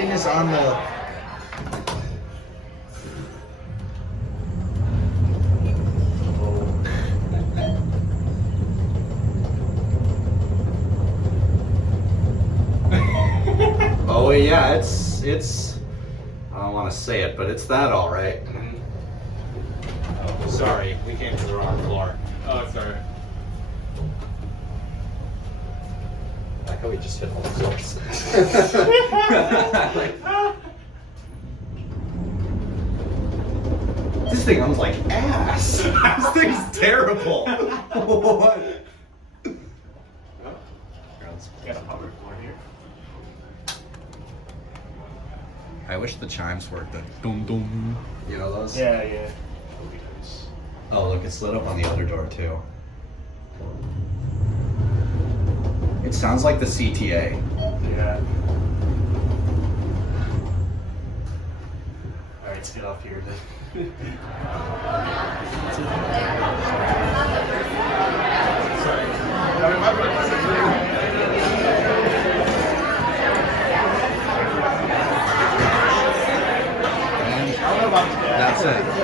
thing is on the. Oh yeah, it's. I don't want to say it, but it's that all right. Oh, sorry, we came to the wrong floor. Oh, it's alright. I like how we just hit all the floors. This thing runs like ass. This thing's terrible. What? Got a power floor here. I wish the chimes worked. The dum dum. You know those? Yeah, yeah. That'd be nice. Oh, look, it's lit up on the other door too. It sounds like the CTA. Yeah. Alright, let's get off here then. That's it.